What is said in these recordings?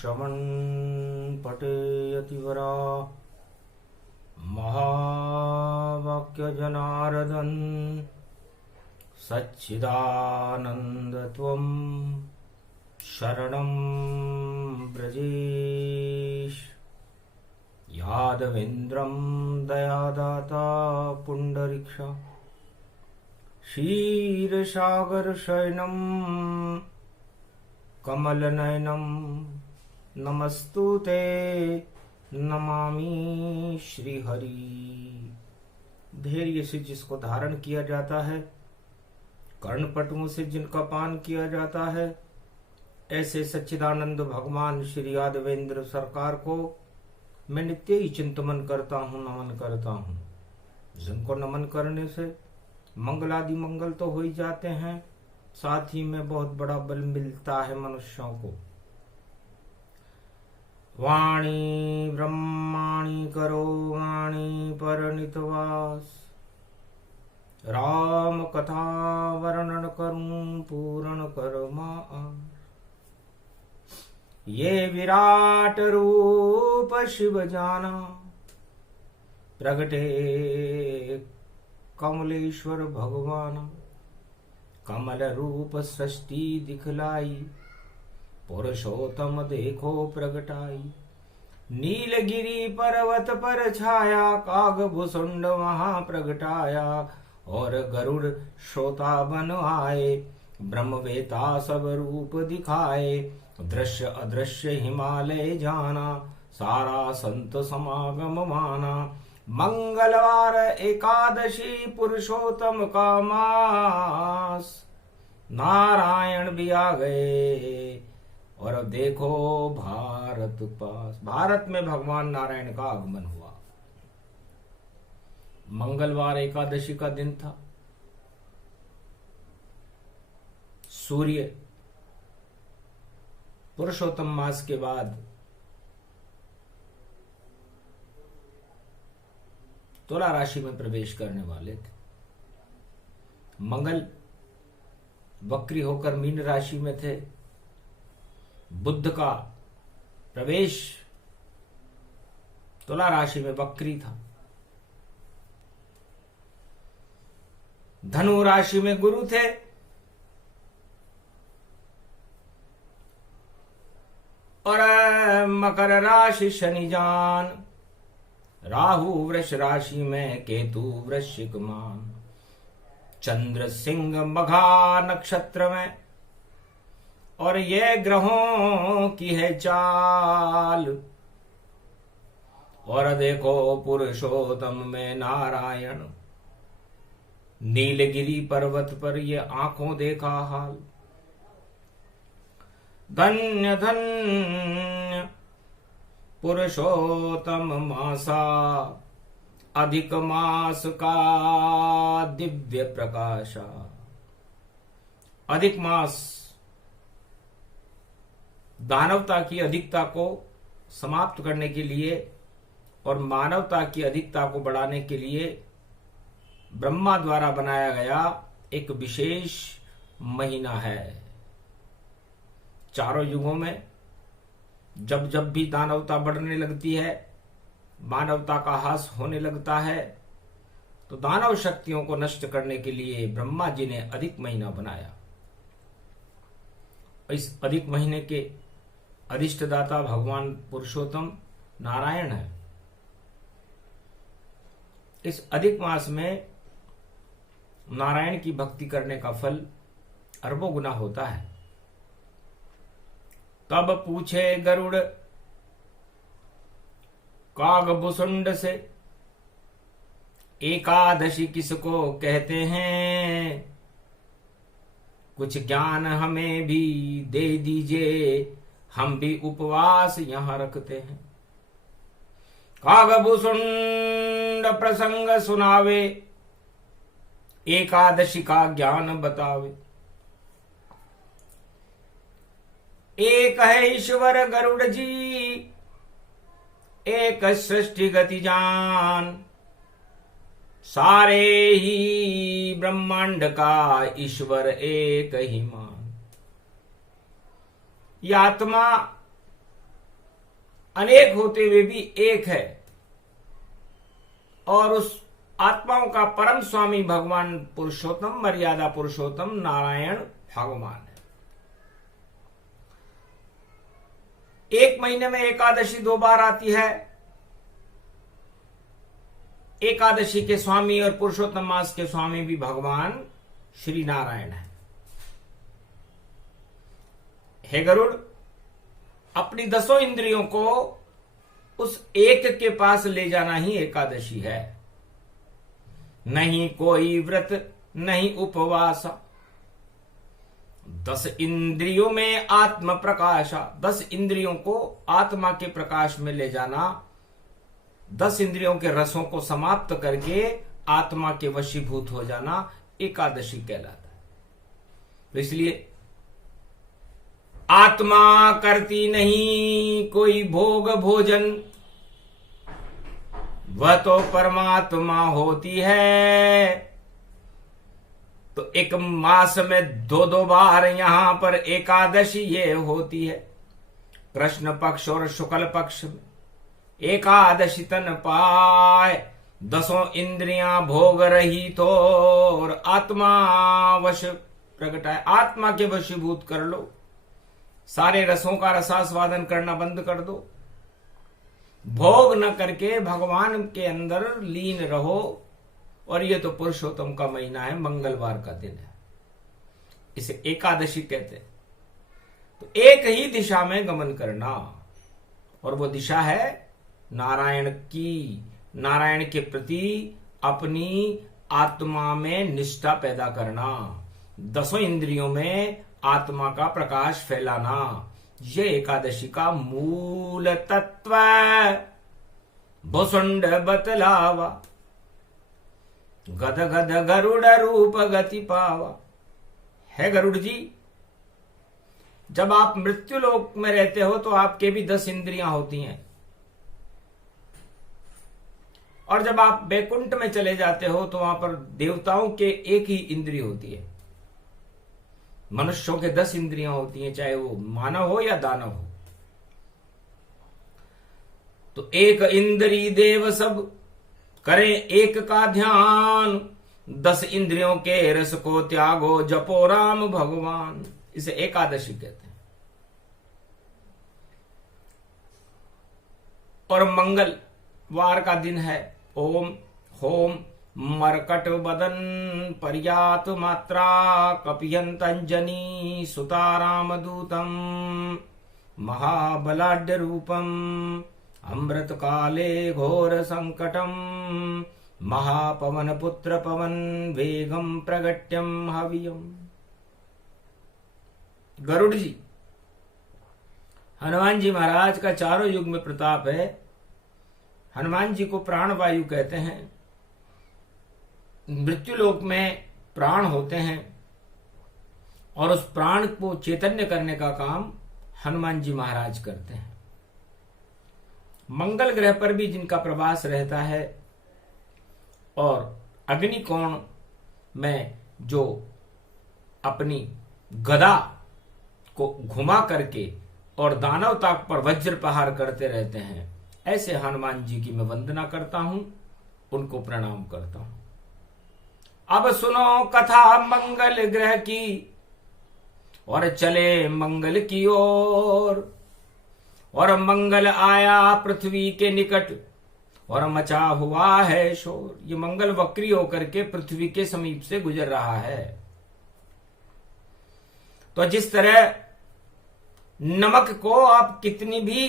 श्रवण पठेयतिवरा महावाक्य जनार्दन सच्चिदानंदत्वं शरणं ब्रजेश यादवेन्द्रं दयादाता पुंडरीक्षा क्षीरसागरशयनं कमलनयनं नमस्तुते नमामि श्रीहरि। धैर्य से जिसको धारण किया जाता है, कर्णपटुओं से जिनका पान किया जाता है, ऐसे सच्चिदानंद भगवान श्री यादवेंद्र सरकार को मैं नित्य ही चिंतन करता हूँ, नमन करता हूँ। जिनको नमन करने से मंगलादि मंगल तो हो ही जाते हैं, साथ ही में बहुत बड़ा बल मिलता है मनुष्यों को। वाणी ब्रह्माणी करो वाणी परनितवास, राम कथा वर्णन करूं पूर्ण करमा। ये विराट रूप शिव जाना, प्रगटे कमलेश्वर भगवान। कमल रूप सृष्टि दिखलाई, पुरुषोत्तम देखो प्रगटाई। नीलगिरी पर्वत पर छाया, काग भुसुंड वहां प्रगटाया। और गरुड़ श्रोता बन आए, ब्रह्मवेता सब रूप दिखाए। दृश्य अदृश्य हिमालय जाना, सारा संत समागम माना। मंगलवार एकादशी पुरुषोत्तम का मास, नारायण भी आ गए और अब देखो भारत पास। भारत में भगवान नारायण का आगमन हुआ। मंगलवार एकादशी का दिन था। सूर्य पुरुषोत्तम मास के बाद तुला राशि में प्रवेश करने वाले थे। मंगल वक्री होकर मीन राशि में थे। बुध का प्रवेश तुला राशि में वक्री था। धनु राशि में गुरु थे। और मकर राशि शनि जान। राहु वृष राशि में केतु वृश्चिक मान। चंद्र सिंह मघा नक्षत्र में। और ये ग्रहों की है चाल। और देखो पुरुषोत्तम में नारायण, नीलगिरी पर्वत पर ये आंखों देखा हाल। धन्य धन्य पुरुषोत्तम मासा, अधिक मास का दिव्य प्रकाशा। अधिक मास दानवता की अधिकता को समाप्त करने के लिए और मानवता की अधिकता को बढ़ाने के लिए ब्रह्मा द्वारा बनाया गया एक विशेष महीना है। चारों युगों में जब जब भी दानवता बढ़ने लगती है, मानवता का ह्रास होने लगता है, तो दानव शक्तियों को नष्ट करने के लिए ब्रह्मा जी ने अधिक महीना बनाया। इस अधिक महीने के अधिष्ठदाता भगवान पुरुषोत्तम नारायण है। इस अधिक मास में नारायण की भक्ति करने का फल अरबों गुना होता है। तब पूछे गरुड़ कागभुसुंड से, एकादशी किसको कहते हैं? कुछ ज्ञान हमें भी दे दीजिए, हम भी उपवास यहां रखते हैं। कागभुसुंड प्रसंग सुनावे, एकादशी का ज्ञान बतावे। एक है ईश्वर गरुड़ जी, एक सृष्टि गति जान। सारे ही ब्रह्मांड का ईश्वर एक ही मान। ये आत्मा अनेक होते हुए भी एक है, और उस आत्माओं का परम स्वामी भगवान पुरुषोत्तम, मर्यादा पुरुषोत्तम नारायण भगवान है। एक महीने में एकादशी 2 बार आती है। एकादशी के स्वामी और पुरुषोत्तम मास के स्वामी भी भगवान श्री नारायण है। हे गरुड़, अपनी 10 इंद्रियों को उस एक के पास ले जाना ही एकादशी है। नहीं कोई व्रत नहीं उपवास, 10 इंद्रियों में आत्म प्रकाशा, 10 इंद्रियों को आत्मा के प्रकाश में ले जाना, 10 इंद्रियों के रसों को समाप्त करके आत्मा के वशीभूत हो जाना एकादशी कहलाता है। तो इसलिए आत्मा करती नहीं कोई भोग भोजन, वह तो परमात्मा होती है। तो एक मास में 2-2 बार यहां पर एकादशी ये होती है। कृष्ण पक्ष और शुक्ल पक्ष में एकादशी तन पाए, 10 इंद्रियां भोग रही तो और आत्मा वश प्रगटाए। आत्मा के वशीभूत कर लो, सारे रसों का रसास्वादन करना बंद कर दो, भोग न करके भगवान के अंदर लीन रहो। और ये तो पुरुषोत्तम का महीना है, मंगलवार का दिन है, इसे एकादशी कहते हैं। तो एक ही दिशा में गमन करना, और वो दिशा है नारायण की। नारायण के प्रति अपनी आत्मा में निष्ठा पैदा करना, 10 इंद्रियों में आत्मा का प्रकाश फैलाना, ये एकादशी का मूल तत्व। भुसुंड बतलावा, गद गद गरुड़ रूप गति पावा। है गरुड़ जी, जब आप मृत्यु लोक में रहते हो तो आपके भी 10 इंद्रियां होती हैं, और जब आप बैकुंठ में चले जाते हो तो वहां पर देवताओं के एक ही इंद्रिय होती है। मनुष्यों के 10 इंद्रियां होती हैं, चाहे वो मानव हो या दानव हो। तो एक इंद्री देव सब करें एक का ध्यान, 10 इंद्रियों के रस को त्यागो जपो राम भगवान। इसे एकादशी कहते हैं। और मंगलवार का दिन है। ओम होम मरकट बदन पर्यात मात्रा कपियंत अंजनी सुताराम दूतम महाबलाढ्य रूपम अमृत काले घोर संकटम महापवन पुत्र पवन वेगम प्रगट्यम हवियम। गरुड़ जी, हनुमान जी महाराज का चारों युग में प्रताप है। हनुमान जी को प्राण वायु कहते हैं। मृत्यु लोक में प्राण होते हैं, और उस प्राण को चैतन्य करने का काम हनुमान जी महाराज करते हैं। मंगल ग्रह पर भी जिनका प्रवास रहता है, और अग्निकोण में जो अपनी गदा को घुमा करके और दानव ताक पर वज्र प्रहार करते रहते हैं, ऐसे हनुमान जी की मैं वंदना करता हूं, उनको प्रणाम करता हूं। अब सुनो कथा मंगल ग्रह की, और चले मंगल की ओर। और मंगल आया पृथ्वी के निकट, और मचा हुआ है शोर। ये मंगल वक्री होकर के पृथ्वी के समीप से गुजर रहा है। तो जिस तरह नमक को आप कितनी भी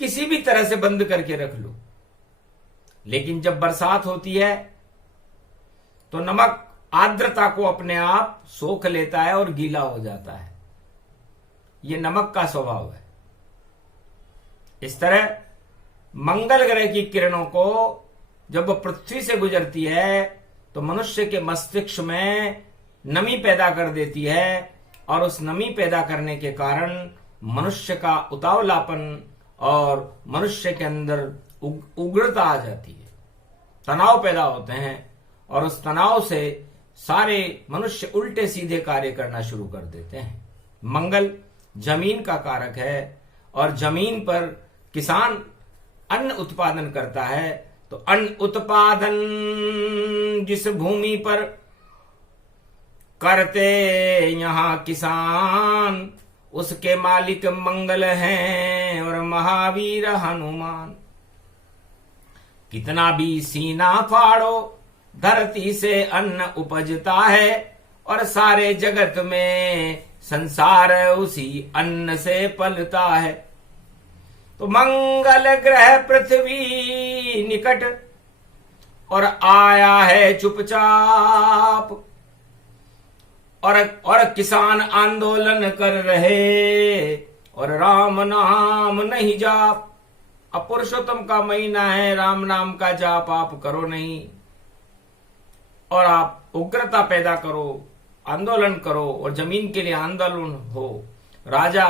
किसी भी तरह से बंद करके रख लो, लेकिन जब बरसात होती है तो नमक आर्द्रता को अपने आप सोख लेता है और गीला हो जाता है। यह नमक का स्वभाव है। इस तरह मंगल ग्रह की किरणों को जब वह पृथ्वी से गुजरती है तो मनुष्य के मस्तिष्क में नमी पैदा कर देती है, और उस नमी पैदा करने के कारण मनुष्य का उतावलापन और मनुष्य के अंदर उग्रता आ जाती है, तनाव पैदा होते हैं, और उस तनाव से सारे मनुष्य उल्टे सीधे कार्य करना शुरू कर देते हैं। मंगल जमीन का कारक है, और जमीन पर किसान अन्न उत्पादन करता है, तो अन्न उत्पादन जिस भूमि पर करते यहां किसान, उसके मालिक मंगल हैं और महावीर हनुमान। कितना भी सीना फाड़ो धरती से अन्न उपजता है, और सारे जगत में संसार उसी अन्न से पलता है। तो मंगल ग्रह पृथ्वी निकट और आया है चुपचाप, और किसान आंदोलन कर रहे और राम नाम नहीं जाप। अब पुरुषोत्तम का महीना है, राम नाम का जाप आप करो नहीं, और आप उग्रता पैदा करो, आंदोलन करो, और जमीन के लिए आंदोलन हो, राजा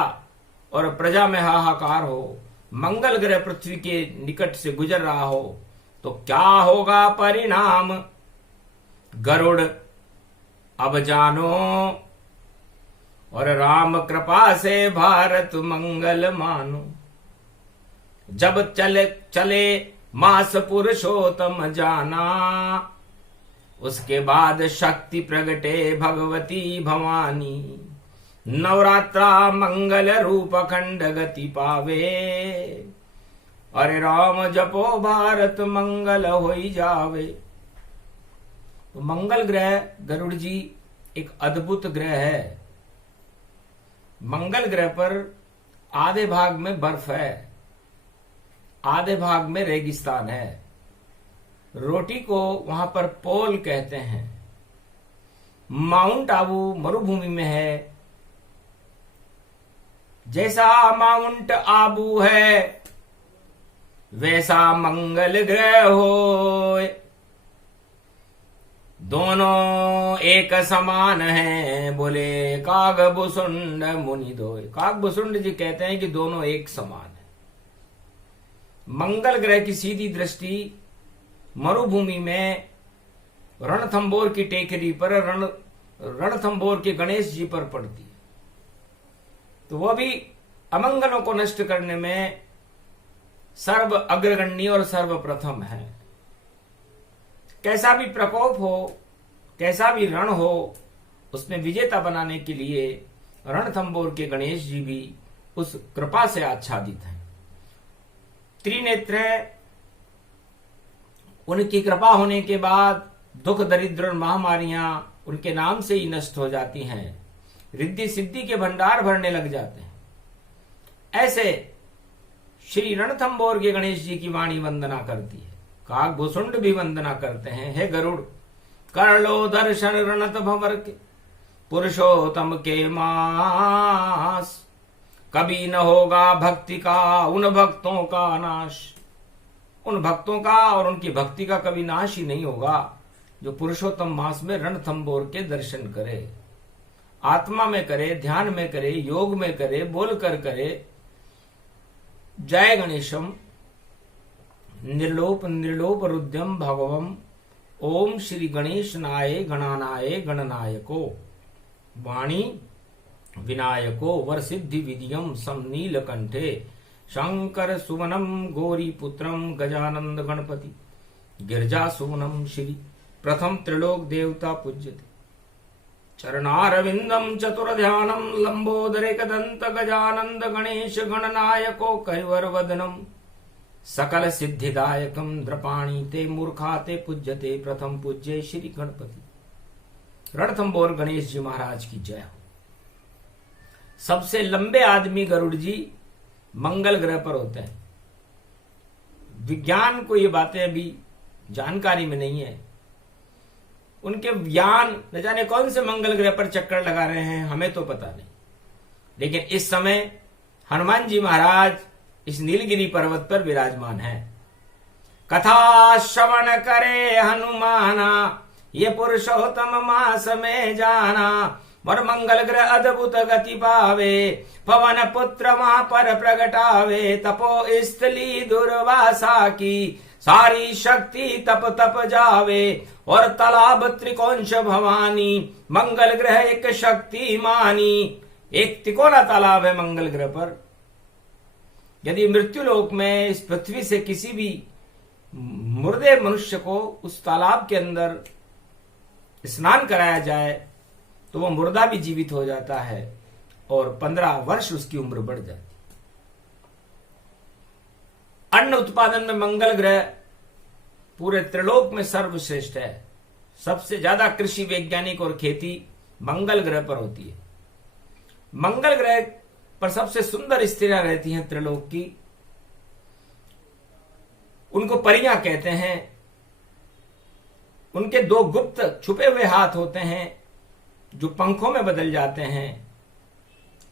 और प्रजा में हाहाकार हो, मंगल ग्रह पृथ्वी के निकट से गुजर रहा हो, तो क्या होगा परिणाम गरुड़ अब जानो, और राम कृपा से भारत मंगल मानो। जब चले मास पुरुषोत्तम जाना, उसके बाद शक्ति प्रगटे भगवती भवानी। नवरात्रा मंगल रूप खंड गति पावे, अरे राम जपो भारत मंगल होई जावे। तो मंगल ग्रह गरुड़ जी एक अद्भुत ग्रह है। मंगल ग्रह पर आधे भाग में बर्फ है, आधे भाग में रेगिस्तान है। रोटी को वहां पर पोल कहते हैं। माउंट आबू मरुभूमि में है। जैसा माउंट आबू है वैसा मंगल ग्रह हो, दोनों एक समान हैं, बोले कागभुसुंड मुनि दोय। कागभुसुंड जी कहते हैं कि दोनों एक समान है। मंगल ग्रह की सीधी दृष्टि मरुभूमि में रणथंबोर की टेकरी पर रणथंबोर के गणेश जी पर पड़ती है, तो वह भी अमंगलों को नष्ट करने में सर्व अग्रगण्य और सर्वप्रथम है। कैसा भी प्रकोप हो, कैसा भी रण हो, उसमें विजेता बनाने के लिए रणथंबोर के गणेश जी भी उस कृपा से आच्छादित हैं। त्रिनेत्र है, उनकी कृपा होने के बाद दुख दरिद्र महामारियां उनके नाम से ही नष्ट हो जाती हैं, रिद्धि सिद्धि के भंडार भरने लग जाते हैं। ऐसे श्री रणथंबोर के गणेश जी की वाणी वंदना करती है। कागभुसुंड भी वंदना करते हैं, हे गरुड़ कर लो दर्शन रणत भंवर के, पुरुषोत्तम के मास। कभी न होगा भक्ति का उन भक्तों का नाश। उन भक्तों का और उनकी भक्ति का कभी नाश ही नहीं होगा जो पुरुषोत्तम मास में रणथंबोर के दर्शन करे, आत्मा में करे, ध्यान में करे, योग में करे, बोलकर करे। जय गणेशम निर्लोप निर्लोप रुद्रम भगवम ओम श्री गणेश नाय गणानाय गणनायको वाणी विनायको वर सिद्धि विधियम सम नीलकंठे शंकर सुवनम गौरी पुत्रम गजानंद गणपति गिरजा सुवनम श्री प्रथम त्रिलोक देवता पूज्यते चरणारविंदम चतुर ध्यानम लंबोदरे कदंत गजानंद गणेश गणनायको कैवर वदनम सकल सिद्धिदायकम द्रपाणी ते मूर्खा ते पूज्यते प्रथम पूज्य श्री गणपति। रणथंबोर गणेश जी महाराज की जय हो। सबसे लंबे आदमी गरुड़ जी मंगल ग्रह पर होते हैं। विज्ञान को ये बातें अभी जानकारी में नहीं है, उनके ज्ञान न जाने कौन से मंगल ग्रह पर चक्कर लगा रहे हैं, हमें तो पता नहीं। लेकिन इस समय हनुमान जी महाराज इस नीलगिरी पर्वत पर विराजमान है। कथा श्रवण करे हनुमाना, ये पुरुषोत्तम मास में जाना। वर मंगल ग्रह अद्भुत गति पावे, पवन पुत्र वहां पर प्रगटावे। तपो स्थली दुर्वासा की, सारी शक्ति तप तप जावे। और तालाब त्रिकोंश भवानी, मंगल ग्रह एक शक्ति मानी। एक तिकोना तालाब है मंगल ग्रह पर। यदि मृत्युलोक में इस पृथ्वी से किसी भी मुर्दे मनुष्य को उस तालाब के अंदर स्नान कराया जाए तो वह मुर्दा भी जीवित हो जाता है और 15 वर्ष उसकी उम्र बढ़ जाती। अन्न उत्पादन में मंगल ग्रह पूरे त्रिलोक में सर्वश्रेष्ठ है। सबसे ज्यादा कृषि वैज्ञानिक और खेती मंगल ग्रह पर होती है। मंगल ग्रह पर सबसे सुंदर स्त्रियां रहती हैं त्रिलोक की। उनको परियां कहते हैं। उनके 2 गुप्त छुपे हुए हाथ होते हैं जो पंखों में बदल जाते हैं।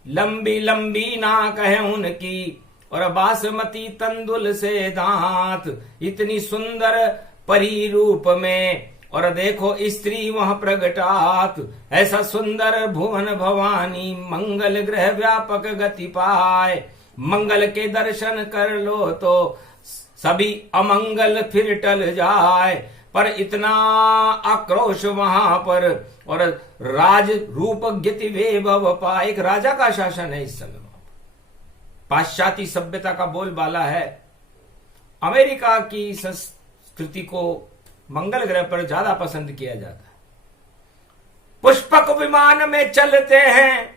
लंबी लंबी नाक है उनकी और बासमती तंदुल से दांत, इतनी सुंदर परी रूप में। और देखो स्त्री वहां प्रगटात, ऐसा सुंदर भुवन भवानी मंगल ग्रह व्यापक गति पाए। मंगल के दर्शन कर लो तो सभी अमंगल फिर टल जाए। पर इतना आक्रोश वहां पर और राज रूप गति वैभव पाए। एक राजा का शासन है इस समय। पाश्चात्य सभ्यता का बोलबाला है। अमेरिका की संस्कृति को मंगल ग्रह पर ज्यादा पसंद किया जाता है। पुष्पक विमान में चलते हैं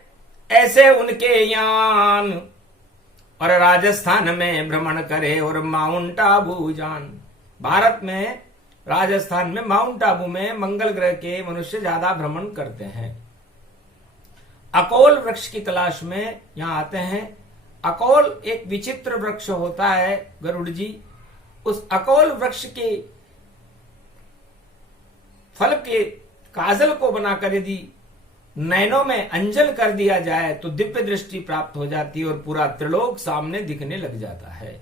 ऐसे उनके यान, और राजस्थान में भ्रमण करे और माउंट आबू जान। भारत में राजस्थान में माउंट आबू में मंगल ग्रह के मनुष्य ज्यादा भ्रमण करते हैं। अकोल वृक्ष की तलाश में यहां आते हैं। अकोल एक विचित्र वृक्ष होता है गरुड़ जी। उस अकोल वृक्ष के फल के काजल को बनाकर यदि नैनों में अंजन कर दिया जाए तो दिव्य दृष्टि प्राप्त हो जाती है और पूरा त्रिलोक सामने दिखने लग जाता है।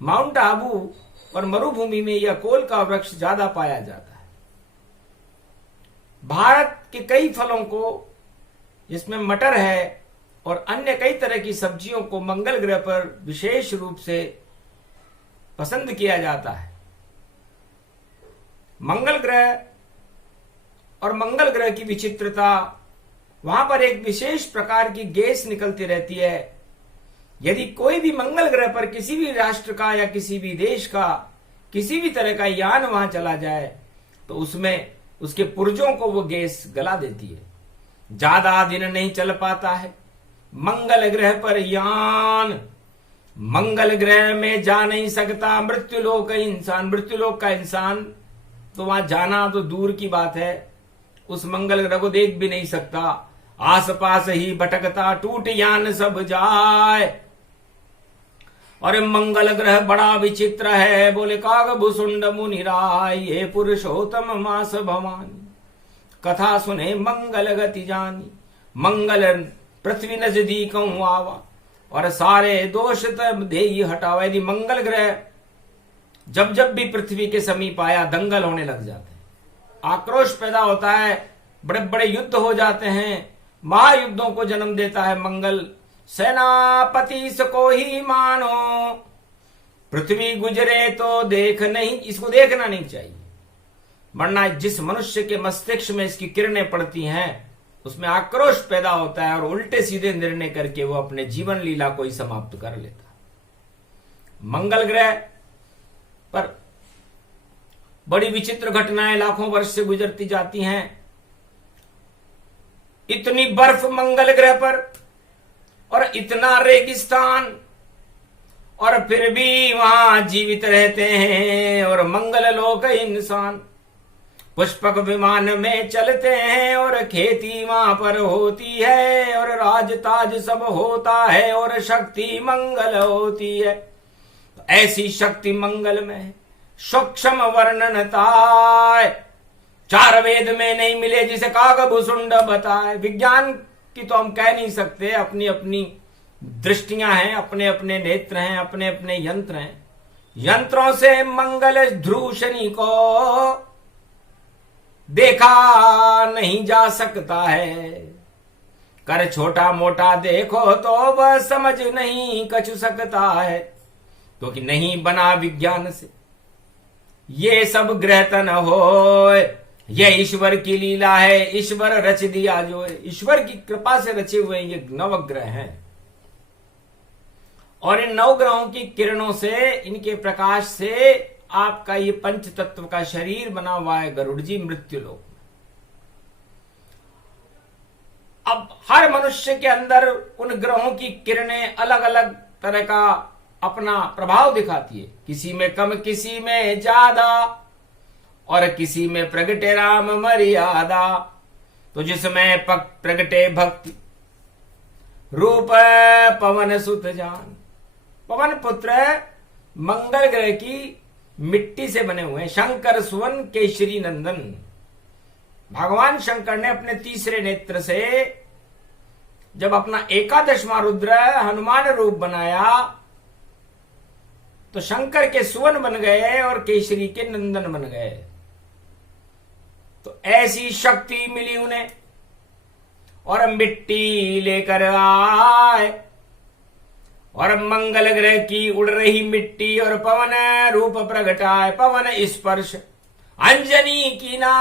माउंट आबू और मरुभूमि में यह अकोल का वृक्ष ज्यादा पाया जाता है। भारत के कई फलों को, जिसमें मटर है और अन्य कई तरह की सब्जियों को मंगल ग्रह पर विशेष रूप से पसंद किया जाता है। मंगल ग्रह और मंगल ग्रह की विचित्रता, वहां पर एक विशेष प्रकार की गैस निकलती रहती है। यदि कोई भी मंगल ग्रह पर किसी भी राष्ट्र का या किसी भी देश का किसी भी तरह का यान वहां चला जाए तो उसमें उसके पुर्जों को वो गैस गला देती है। ज्यादा दिन नहीं चल पाता है मंगल ग्रह पर यान। मंगल ग्रह में जा नहीं सकता मृत्युलोक इंसान। मृत्युलोक का इंसान तो वहां जाना तो दूर की बात है, उस मंगल ग्रह को देख भी नहीं सकता। आसपास ही भटकता टूट यान सब जाए। और मंगल ग्रह बड़ा विचित्र है। बोले काग भुसुंड मुनि राय, ये पुरुषोत्तम मास भवानी। कथा सुने मंगल गति जानी। मंगल पृथ्वी नजदीक आवा और सारे दोष तब देई हटावा। यदि मंगल ग्रह जब जब भी पृथ्वी के समीप आया दंगल होने लग जाते हैं, आक्रोश पैदा होता है, बड़े बड़े युद्ध हो जाते हैं, महायुद्धों को जन्म देता है मंगल। सेनापति को ही मानो, पृथ्वी गुजरे तो देख नहीं, इसको देखना नहीं चाहिए, वरना जिस मनुष्य के मस्तिष्क में इसकी किरणें पड़ती हैं उसमें आक्रोश पैदा होता है और उल्टे सीधे निर्णय करके वो अपने जीवन लीला को ही समाप्त कर लेता। मंगल ग्रह पर बड़ी विचित्र घटनाएं लाखों वर्ष से गुजरती जाती हैं। इतनी बर्फ मंगल ग्रह पर और इतना रेगिस्तान, और फिर भी वहां जीवित रहते हैं और मंगल लोक इंसान। पुष्पक विमान में चलते हैं और खेती वहां पर होती है और राज ताज सब होता है और शक्ति मंगल होती है। तो ऐसी शक्ति मंगल में है, सूक्ष्म वर्णनताए 4 वेद में नहीं मिले जिसे कागभुसुंड बताए। विज्ञान की तो हम कह नहीं सकते, अपनी अपनी दृष्टियां हैं, अपने अपने नेत्र हैं, अपने अपने यंत्र हैं। यंत्रों से मंगल ध्रुव शनि को देखा नहीं जा सकता है। कर छोटा मोटा देखो तो वह समझ नहीं कछु सकता है, क्योंकि नहीं बना विज्ञान से ये सब ग्रह तन होए। यह ईश्वर की लीला है, ईश्वर रच दिया जो है, ईश्वर की कृपा से रचे हुए ये नवग्रह हैं। और इन नवग्रहों की किरणों से, इनके प्रकाश से आपका ये पंच तत्व का शरीर बना हुआ है गरुड़ जी मृत्युलोक में। अब हर मनुष्य के अंदर उन ग्रहों की किरणें अलग अलग तरह का अपना प्रभाव दिखाती है, किसी में कम, किसी में ज्यादा, और किसी में प्रगटे राम मर्यादा। तो जिसमें प्रगटे भक्ति रूप पवन सुत जान। पवन पुत्र मंगल ग्रह की मिट्टी से बने हुए शंकर सुवन केशरी नंदन। भगवान शंकर ने अपने तीसरे नेत्र से जब अपना एकादशवां रुद्र हनुमान रूप बनाया तो शंकर के सुवन बन गए और केशरी के नंदन बन गए। तो ऐसी शक्ति मिली उन्हें, और मिट्टी लेकर आए, और मंगल ग्रह की उड़ रही मिट्टी और पवन रूप प्रगटाए। पवन स्पर्श अंजनी की ना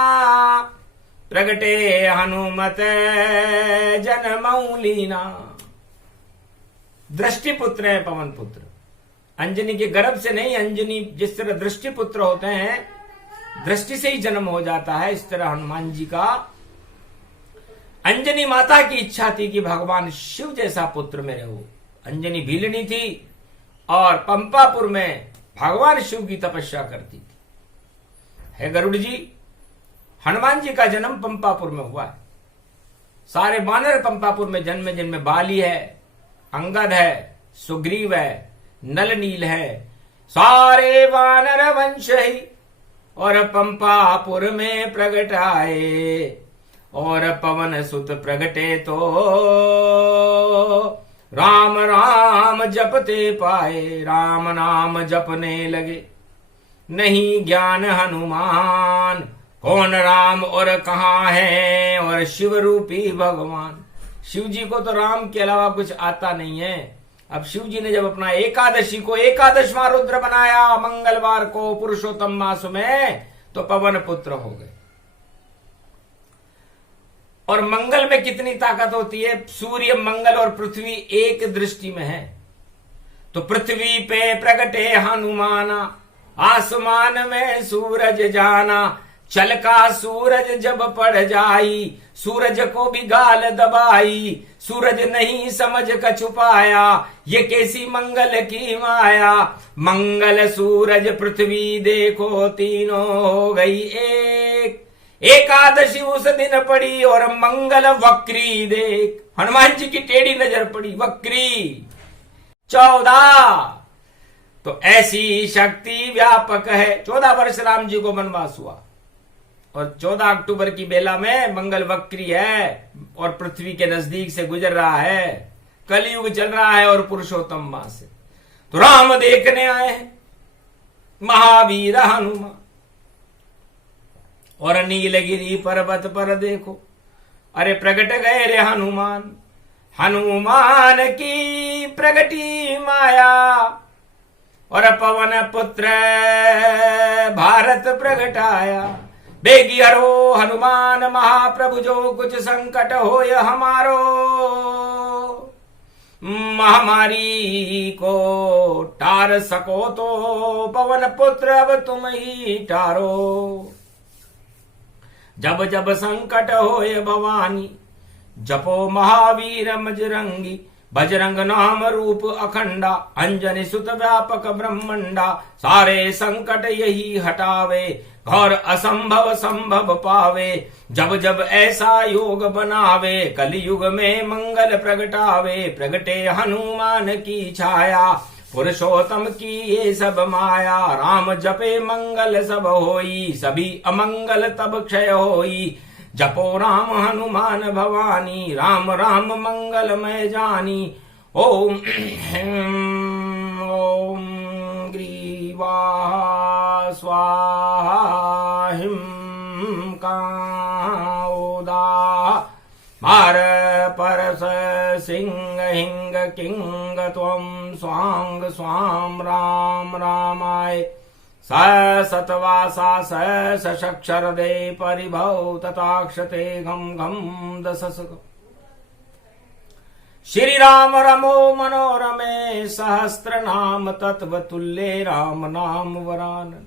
प्रगटे हनुमत जनमौलीना। दृष्टि पुत्र है पवन पुत्र, अंजनी के गर्भ से नहीं। अंजनी जिस तरह दृष्टि पुत्र होते हैं, दृष्टि से ही जन्म हो जाता है, इस तरह हनुमान जी का अंजनी माता की इच्छा थी कि भगवान शिव जैसा पुत्र मेरे हो। अंजनी भीलनी थी और पंपापुर में भगवान शिव की तपस्या करती थी। है गरुड़ जी, हनुमान जी का जन्म पंपापुर में हुआ है। सारे वानर पंपापुर में जन्मे, जिनमें बाली है, अंगद है, सुग्रीव है, नल नील है, सारे वानर वंश ही और पंपापुर में प्रगट आए। और पवन सुत प्रगटे तो राम राम जपते पाए। राम नाम जपने लगे, नहीं ज्ञान हनुमान, कौन राम और कहाँ है और शिव रूपी भगवान। शिव जी को तो राम के अलावा कुछ आता नहीं है। अब शिव जी ने जब अपना एकादशी को एकादशवां रुद्र बनाया मंगलवार को पुरुषोत्तम मास में, तो पवन पुत्र हो गए। और मंगल में कितनी ताकत होती है, सूर्य मंगल और पृथ्वी एक दृष्टि में है। तो पृथ्वी पे प्रगटे हनुमाना, आसमान में सूरज जाना। चलका सूरज जब पड़ जाई, सूरज को भी गाल दबाई। सूरज नहीं समझ का छुपाया, ये कैसी मंगल की माया। मंगल सूरज पृथ्वी देखो तीनों हो गई एक। एकादशी उस दिन पड़ी और मंगल वक्री देख। हनुमान जी की टेढ़ी नजर पड़ी, वक्री 14। तो ऐसी शक्ति व्यापक है। 14 वर्ष राम जी को वनवास हुआ और 14 अक्टूबर की बेला में मंगल वक्री है और पृथ्वी के नजदीक से गुजर रहा है। कलयुग चल रहा है और पुरुषोत्तम मास है। तो राम देखने आए हैं महावीर हनुमान। और नीलगिरी पर्वत पर देखो, अरे प्रगट गए रे हनुमान। हनुमान की प्रगटी माया और पवन पुत्र भारत प्रगटाया। बेगी हरो हनुमान महाप्रभु, जो कुछ संकट होय हमारो। महामारी को टार सको तो पवन पुत्र अब तुम ही टारो। जब जब संकट होए भवानी, जपो महावीर बजरंगी। बजरंग नाम रूप अखंडा, अंजनी सुत व्यापक ब्रह्मंडा। सारे संकट यही हटावे, घोर असंभव संभव पावे। जब जब ऐसा योग बनावे, कलयुग में मंगल प्रगटावे। प्रगटे हनुमान की छाया, पुरुषोत्तम की ये सब माया। राम जपे मंगल सब होई, सभी अमंगल तब क्षय होई। जपो राम हनुमान भवानी, राम राम मंगलमय जानी। ओम ओम ग्रीवा स्वाहा हिम काउदा। मार परस सिंह हिंग किंग त्वं स्वांग स्वाम राम रामाय। स सतवासा सक्षरदे परिभव तथाक्षते घम घम दशस। श्री राम रमो मनोरमे सहस्त्र नाम तत्वतुल्ये राम नाम वरानन।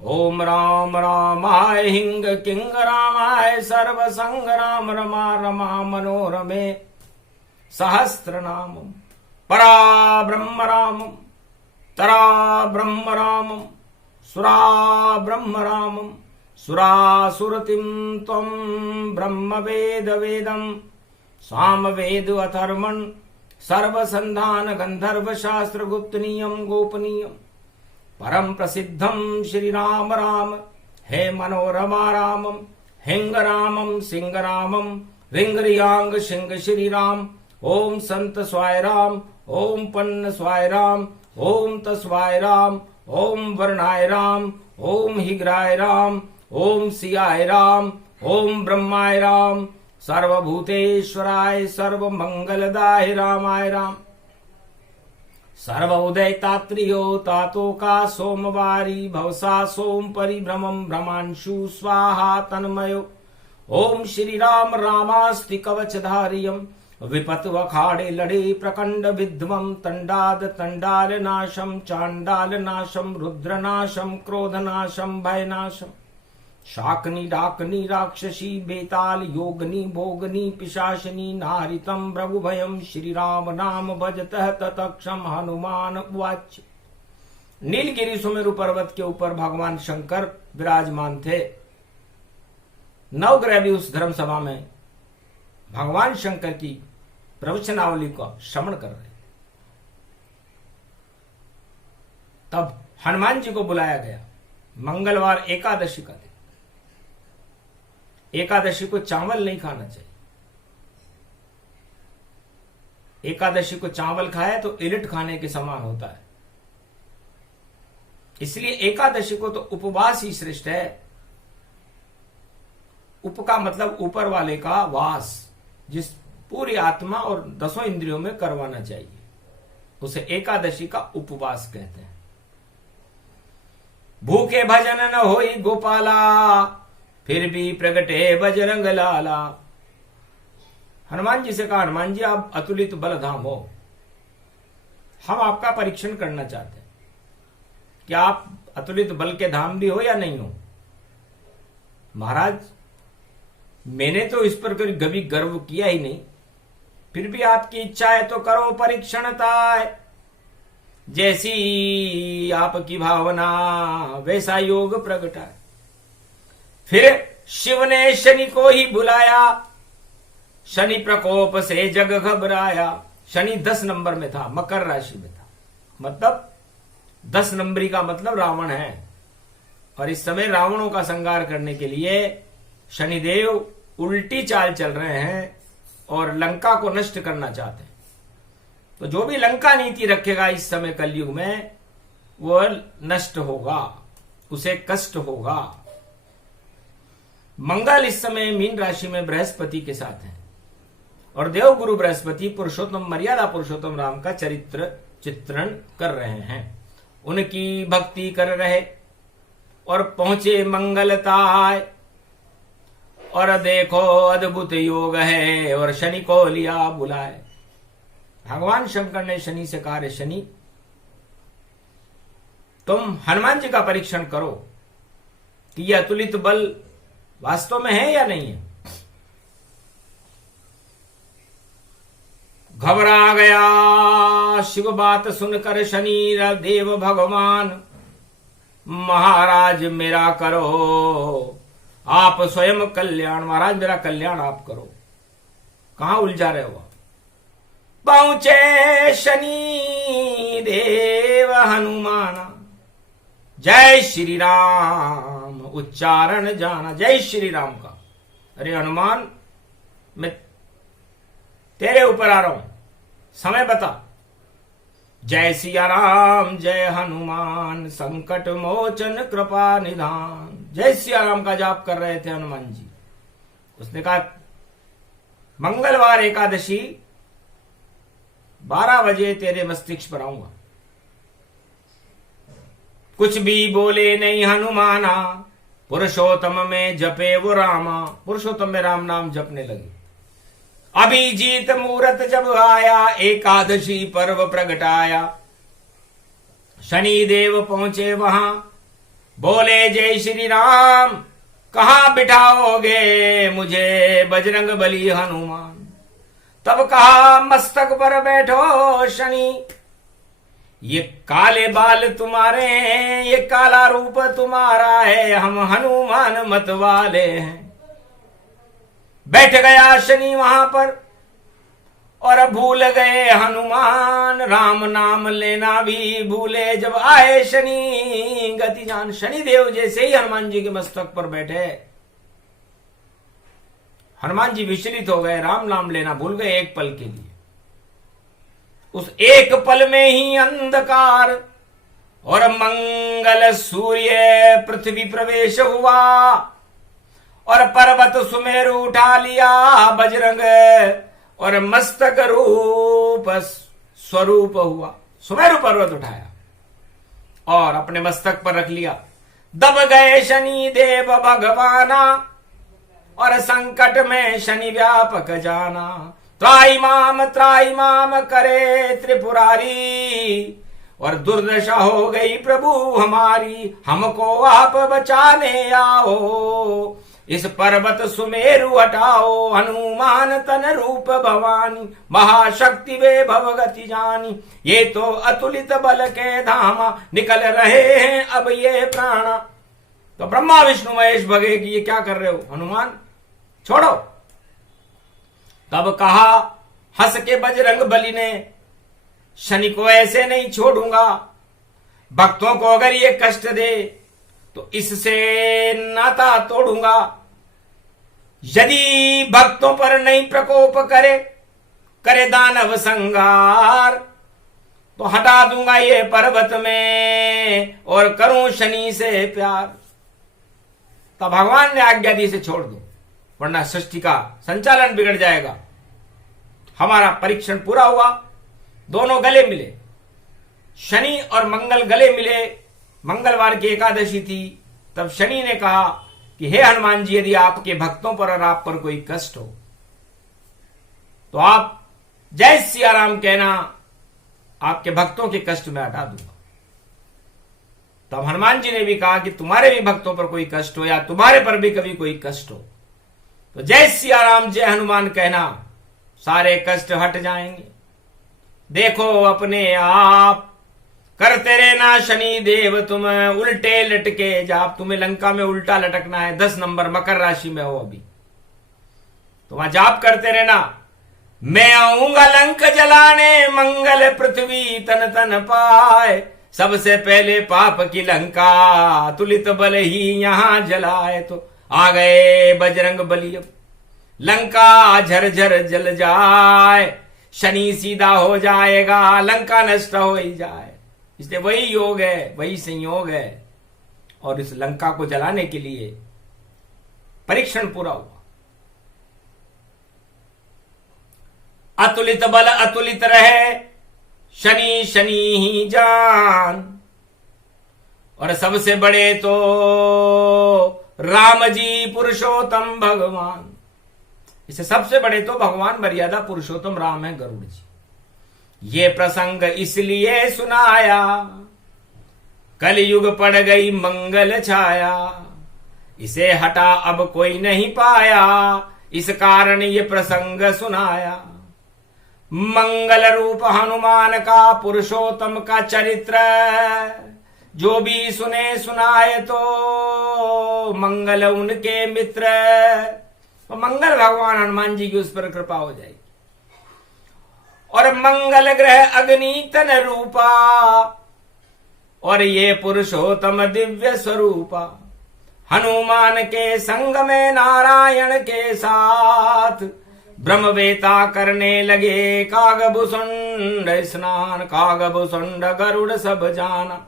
ओम राम रामाय हिंग किंग रामाय सर्व संग राम रमा रमा मनोरमे सहस्त्र नामम परा ब्रह्म रामम तरा ब्रह्म रामम सुरा ब्रह्म रामम सुरासुरतिम त्वं ब्रह्म वेद वेदम साम वेद अथर्वण सर्वसंधान गंधर्व शास्त्र गुप्त नियम गोपनीयम परम प्रसिद्धम श्री राम राम हे मनोरमा रामम हिंग रामम सिंह रामम रिंग रियांग सिंह श्री राम। ओम संत स्वाय राम ओम पन्न स्वाय राम ओम तस्वाय राम ओम वर्णाय राम ओम हिग्राय राम ओम सियाय राम ओम ब्रह्माय राम सर्वभूतेश्वराय सर्वमंगलदाय रामाय राम। सर्व उदय तात्रियो तातो का सोमवारी भवसा सोम परिभ्रमम भ्रमांशु स्वाहा तन्मयो। ओम श्री राम रामास्ति कवचधारियम विपत वखाड़े लड़े प्रकंड विध्वम तंडाद तंडाल नाशम चांडाल नाशम रुद्र नाशम क्रोध नाशम भय नाशम। शाकनी डाकनी राक्षसी बेताल योगनी भोगनी पिशाचनी नारितम भृगुभयम श्री राम नाम भजतः ततक्षम हनुमान उवाच। नीलगिरी सुमेरु पर्वत के ऊपर भगवान शंकर विराजमान थे। नवग्रह भी उस धर्म सभा में भगवान शंकर की प्रवचनावली का श्रवण कर रहे थे। तब हनुमान जी को बुलाया गया। मंगलवार एकादशी का दिन। एकादशी को चावल नहीं खाना चाहिए। एकादशी को चावल खाए तो इलिट खाने के समान होता है। इसलिए एकादशी को तो उपवास ही श्रेष्ठ है। उप का मतलब ऊपर वाले का वास, जिस पूरी आत्मा और दसों इंद्रियों में करवाना चाहिए, उसे एकादशी का उपवास कहते हैं। भूखे भजन न होई गोपाला फिर भी प्रगटे बजरंग लाला। हनुमान जी से कहा, हनुमान जी आप अतुलित बलधाम हो, हम आपका परीक्षण करना चाहते हैं कि आप अतुलित बल के धाम भी हो या नहीं हो। महाराज मैंने तो इस पर कभी गर्व किया ही नहीं, फिर भी आपकी इच्छा है तो करो परीक्षणता। जैसी आपकी भावना वैसा योग प्रगटा। फिर शिव ने शनि को ही बुलाया, शनि प्रकोप से जग घबराया। शनि 10 नंबर में था, मकर राशि में था, मतलब 10 नंबरी का मतलब रावण है। और इस समय रावणों का संहार करने के लिए शनिदेव उल्टी चाल चल रहे हैं और लंका को नष्ट करना चाहते हैं। तो जो भी लंका नीति रखेगा इस समय कलयुग में, वह नष्ट होगा, उसे कष्ट होगा। मंगल इस समय मीन राशि में बृहस्पति के साथ है और देवगुरु बृहस्पति पुरुषोत्तम मर्यादा पुरुषोत्तम राम का चरित्र चित्रण कर रहे हैं, उनकी भक्ति कर रहे और पहुंचे मंगलताय। और देखो अद्भुत योग है और शनि को लिया बुलाए। भगवान शंकर ने शनि से कहा, शनि तुम हनुमान जी का परीक्षण करो कि यह अतुलित बल वास्तव में है या नहीं है। घबरा गया शिव बात सुनकर शनि देव भगवान, महाराज मेरा करो आप स्वयं कल्याण। महाराज मेरा कल्याण आप करो। कहां उलझा रहे हो। पहुंचे शनि देव हनुमाना, जय श्री राम उच्चारण जाना। जय श्री राम का, अरे हनुमान मैं तेरे ऊपर आ रहा हूं, समय बता। जय सिया राम जय हनुमान संकट मोचन कृपा निधान। जय सिया राम का जाप कर रहे थे हनुमान जी। उसने कहा मंगलवार एकादशी 12 बजे तेरे मस्तिष्क पर आऊंगा। कुछ भी बोले नहीं हनुमाना, पुरुषोत्तम में जपे वो रामा। पुरुषोत्तम में राम नाम जपने लगे। अभिजीत मुहूर्त जब आया, एकादशी पर्व प्रगटाया। शनि देव पहुंचे वहां, बोले जय श्री राम, कहां बिठाओगे मुझे बजरंग बली हनुमान। तब कहा मस्तक पर बैठो शनि, ये काले बाल तुम्हारे हैं, ये काला रूप तुम्हारा है, हम हनुमान मत वाले हैं। बैठ गया शनि वहां पर और भूल गए हनुमान, राम नाम लेना भी भूले। जब आए शनि गति जान, शनि देव जैसे ही हनुमान जी के मस्तक पर बैठे, हनुमान जी विचलित हो गए, राम नाम लेना भूल गए एक पल के लिए। उस एक पल में ही अंधकार और मंगल सूर्य पृथ्वी प्रवेश हुआ और पर्वत सुमेरु उठा लिया बजरंग और मस्तक रूप स्वरूप हुआ। सुमेरु पर्वत उठाया और अपने मस्तक पर रख लिया। दब गए शनि देव भगवाना और संकट में शनि व्यापक जाना। त्राई माम करे त्रिपुरारी और दुर्दशा हो गई प्रभु हमारी, हमको आप बचाने आओ। इस पर्वत सुमेरु हटाओ, हनुमान तन रूप भवानी, महाशक्ति वे भवगति जानी। ये तो अतुलित बल के धामा, निकल रहे हैं अब ये प्राणा। तो ब्रह्मा विष्णु महेश भगे कि ये क्या कर रहे हो हनुमान, छोड़ो। तब कहा हंस के बजरंग बली ने, शनि को ऐसे नहीं छोड़ूंगा, भक्तों को अगर ये कष्ट दे तो इससे नाता तोड़ूंगा। यदि भक्तों पर नहीं प्रकोप करे दानव संहार, तो हटा दूंगा ये पर्वत में और करूं शनि से प्यार। तब भगवान ने आज्ञा दी इसे छोड़ दो, वरना सृष्टि का संचालन बिगड़ जाएगा। हमारा परीक्षण पूरा हुआ, दोनों गले मिले, शनि और मंगल गले मिले। मंगलवार की एकादशी थी। तब शनि ने कहा कि हे हनुमान जी, यदि आपके भक्तों पर और आप पर कोई कष्ट हो तो आप जय सिया राम कहना, आपके भक्तों के कष्ट में हटा दूंगा। तब हनुमान जी ने भी कहा कि तुम्हारे भी भक्तों पर कोई कष्ट हो या तुम्हारे पर भी कभी कोई कष्ट हो तो जय सिया राम जय हनुमान कहना, सारे कष्ट हट जाएंगे। देखो अपने आप करते रहना शनि देव, तुम उल्टे लटके जाप। तुम्हें लंका में उल्टा लटकना है, 10 नंबर मकर राशि में हो अभी, तो वहां जाप करते रहना। मैं आऊंगा लंक जलाने, मंगल पृथ्वी तन तन पाए। सबसे पहले पाप की लंका, तुलित बल ही यहां जलाए। तो आ गए बजरंग बली, लंका झरझर जल जाए, शनि सीधा हो जाएगा, लंका नष्ट हो ही जाए। इसलिए वही योग है, वही संयोग है। और इस लंका को जलाने के लिए परीक्षण पूरा हुआ। अतुलित बल अतुलित रहे, शनि शनि ही जान। और सबसे बड़े तो राम जी पुरुषोत्तम भगवान, इसे सबसे बड़े तो भगवान मर्यादा पुरुषोत्तम राम है गरुड़ जी। ये प्रसंग इसलिए सुनाया, कलयुग पड़ गई मंगल छाया। इसे हटा अब कोई नहीं पाया, इस कारण ये प्रसंग सुनाया। मंगल रूप हनुमान का, पुरुषोत्तम का चरित्र, जो भी सुने सुनाए तो मंगल उनके मित्र। तो मंगल भगवान हनुमान जी की उस पर कृपा हो जाएगी। और मंगल ग्रह अग्नि तन रूपा, और ये पुरुषोत्तम दिव्य स्वरूपा। हनुमान के संग में नारायण के साथ ब्रह्मवेता करने लगे कागभूषुंड स्नान। कागभूषुंड गरुड़ सब जाना,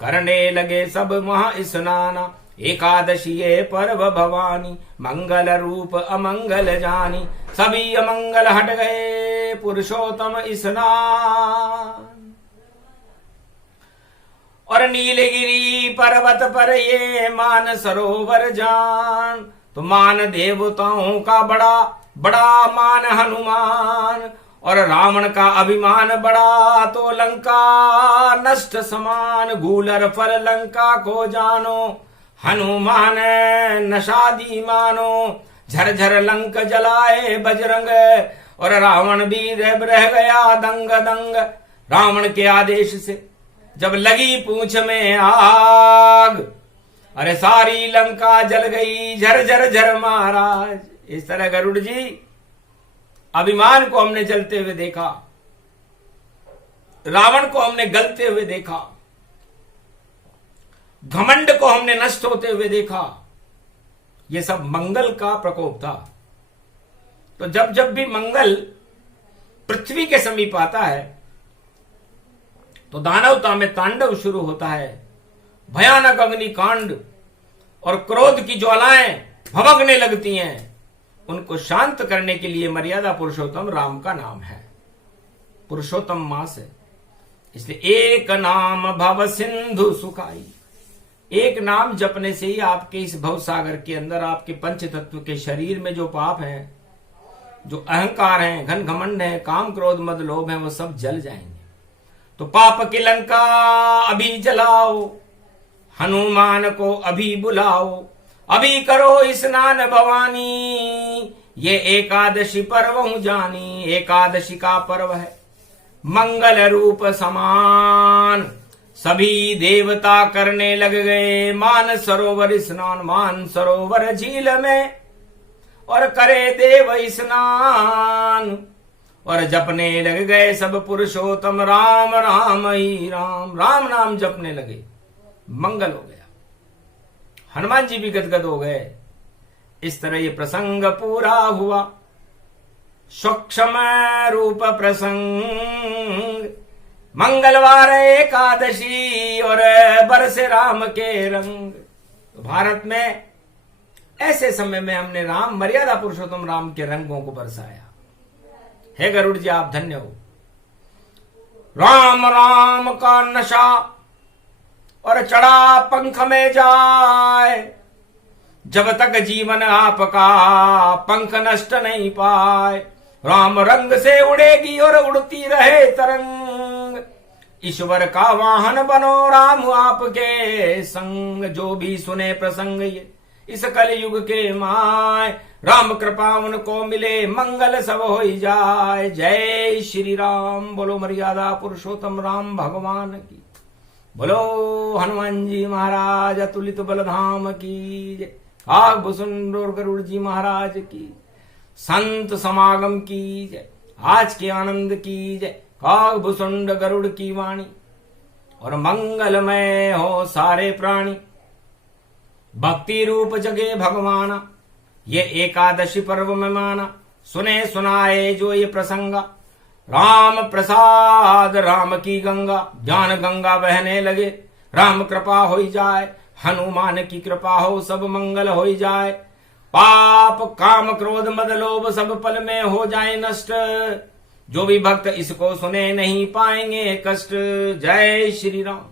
करने लगे सब महा स्नाना। एकादशी ये पर्व भवानी, मंगल रूप अमंगल जानी। सभी अमंगल हट गए पुरुषोत्तम स्नान। और नीलगिरी पर्वत पर ये मान सरोवर जान। तो मान देवताओं का बड़ा बड़ा मान हनुमान, और रावण का अभिमान बड़ा तो लंका नष्ट समान। गूलर फल लंका को जानो, हनुमान नशादी मानो। झरझर लंक जलाए बजरंग, और रावण भी रह गया दंग दंग। रावण के आदेश से जब लगी पूंछ में आग, अरे सारी लंका जल गई झर झर महाराज। इस तरह गरुड़ जी अभिमान को हमने जलते हुए देखा, रावण को हमने गलते हुए देखा, घमंड को हमने नष्ट होते हुए देखा। यह सब मंगल का प्रकोप था। तो जब जब भी मंगल पृथ्वी के समीप आता है तो दानवता में तांडव शुरू होता है। भयानक अग्निकांड और क्रोध की ज्वालाएं भभकने लगती हैं। उनको शांत करने के लिए मर्यादा पुरुषोत्तम राम का नाम है। पुरुषोत्तम मास है, इसलिए एक नाम भव सिंधु सुखाई। एक नाम जपने से ही आपके इस भव सागर के अंदर, आपके पंच तत्व के शरीर में जो पाप हैं, जो अहंकार हैं, घन घमंड है, काम क्रोध मद लोभ है, वो सब जल जाएंगे। तो पाप की लंका अभी जलाओ, हनुमान को अभी बुलाओ, अभी करो स्नान भवानी। ये एकादशी पर्व हूं जानी। एकादशी का पर्व है मंगल रूप समान। सभी देवता करने लग गए मान सरोवर स्नान। मान सरोवर झील में और करे देव स्नान, और जपने लग गए सब पुरुषोत्तम राम राम ही राम। राम नाम जपने लगे, मंगल हो गया। हनुमान जी भी गदगद हो गए। इस तरह ये प्रसंग पूरा हुआ। सूक्ष्म रूप प्रसंग, मंगलवार एकादशी और बरसे राम के रंग। तो भारत में ऐसे समय में हमने राम, मर्यादा पुरुषोत्तम राम के रंगों को बरसाया। हे गरुड़ जी, आप धन्य हो। राम राम का नशा और चढ़ा पंख में जाए, जब तक जीवन आपका पंख नष्ट नहीं पाए। राम रंग से उड़ेगी और उड़ती रहे तरंग, ईश्वर का वाहन बनो राम आपके संग। जो भी सुने प्रसंग ये इस कलयुग के माय, राम कृपा उनको मिले, मंगल सब हो जाए। जय श्री राम। बोलो मर्यादा पुरुषोत्तम राम भगवान की, बोलो हनुमान जी महाराज अतुलित बलधाम की जय। काग भुसुंड और गरुड़ जी महाराज की, संत समागम की जय। आज के आनंद की जय। काग भुसुंड गरुड़ की वाणी, और मंगलमय हो सारे प्राणी। भक्ति रूप जगे भगवाना, ये एकादशी पर्व में माना। सुने सुनाए जो ये प्रसंगा, राम प्रसाद राम की गंगा। ज्ञान गंगा बहने लगे, राम कृपा हो जाए। हनुमान की कृपा हो, सब मंगल हो जाए। पाप काम क्रोध मद लोभ सब पल में हो जाए नष्ट। जो भी भक्त इसको सुने नहीं पाएंगे कष्ट। जय श्री राम।